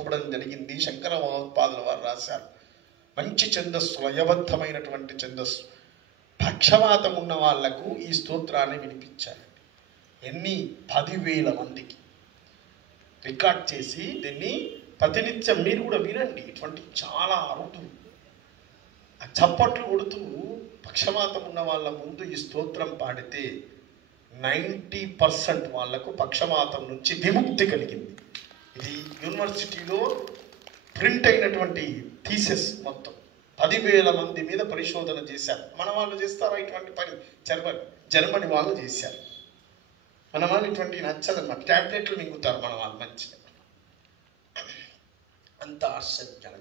చెప్పబడడం జరిగింది. శంకర భగవత్పాదుల వారు రాశారు. మంచి ఛందస్సు, లయబద్ధమైనటువంటి ఛందస్సు. పక్షవాతం ఉన్న వాళ్లకు ఈ స్తోత్రాన్ని వినిపించాలి. ఎన్ని 10,000 మందికి రికార్డ్ చేసి దీన్ని ప్రతినిత్యం మీరు కూడా వినండి. ఇటువంటి చాలా అరుదు ఆ చప్పట్లు కొడుతూ పక్షవాతం ఉన్న వాళ్ళ ముందు ఈ స్తోత్రం పాడితే 90% వాళ్లకు పక్షవాతం నుంచి విముక్తి కలిగింది. ఇది యూనివర్సిటీలో ప్రింట్ అయినటువంటి థీసిస్. మొత్తం 10,000 మంది మీద పరిశోధన చేశారు. మన వాళ్ళు చేస్తారా ఇటువంటి పని? జర్మనీ వాళ్ళు చేశారు. మన వాళ్ళు ఇటువంటి నచ్చదన్నమాట. ట్యాబ్లెట్లు మింగుతారు మన వాళ్ళు మంచిగా. అంత ఆశ్చర్యం.